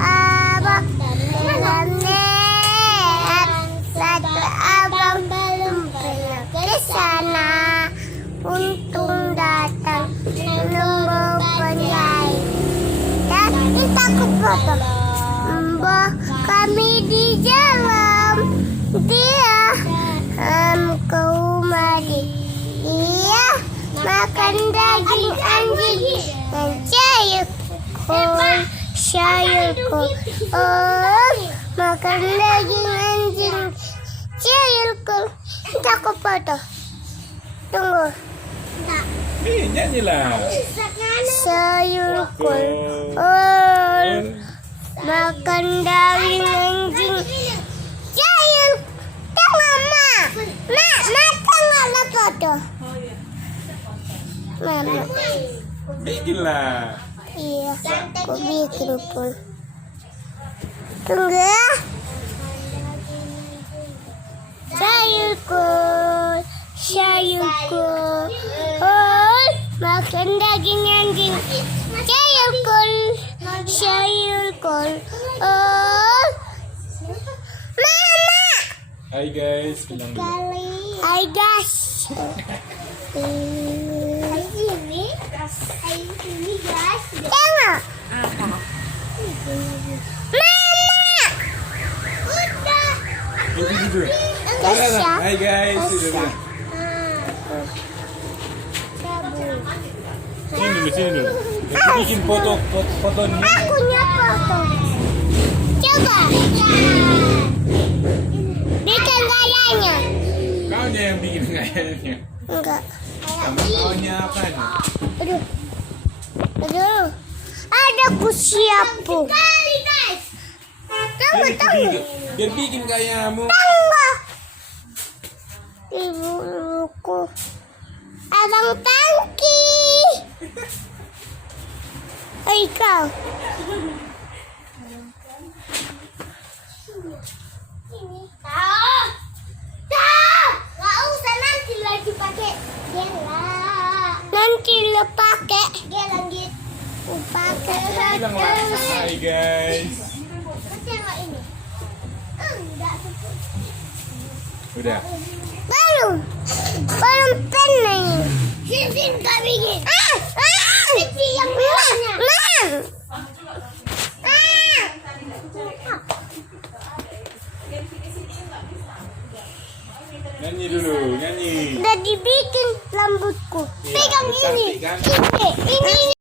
abang dalam lihat satu abang belum pernah ke sana. Untung datang menunggu penjahit. Dan kita ke foto. Mbah kami di jalan. Dia ke rumah dia makan daging anjing dan sayurku. Oh, makan daging anjing sayurku. Kita ke foto. Tunggu. Nyanyilah. Sayurku. Oh, makan daging anjing sayur. Tengok mak tengoklah foto. Mama. Bikinlah. Iya, aku bikin pun. Tunggu ya. Sayurku. Oh, makan daging anjing. Sayurku. Oh, Mama. Hai guys, bilang dulu. Hai guys. Tengok. Mama. Udah. Itu jujur. Keysia. Hai guys, itu dia. Sini dulu. Kita bikin fotonya. Aku foto. Coba. Bikin gayanya. Kau yang bikin gayanya. Enggak. Kamu maunya apa nih? Aduh. Ada kusiapu. Tunggu. Biar bikin gayamu. Tunggu. Ibuku. Abang Tangki. Hai kau. Nggak usah nanti lagi pakai gelang. Nanti lo pakai gelang gitu. Pakai Bilang lah. Hai guys. Tengok ini. Enggak. Udah. Belum pernah ini. Sini kak bikin. Sini yang bilang.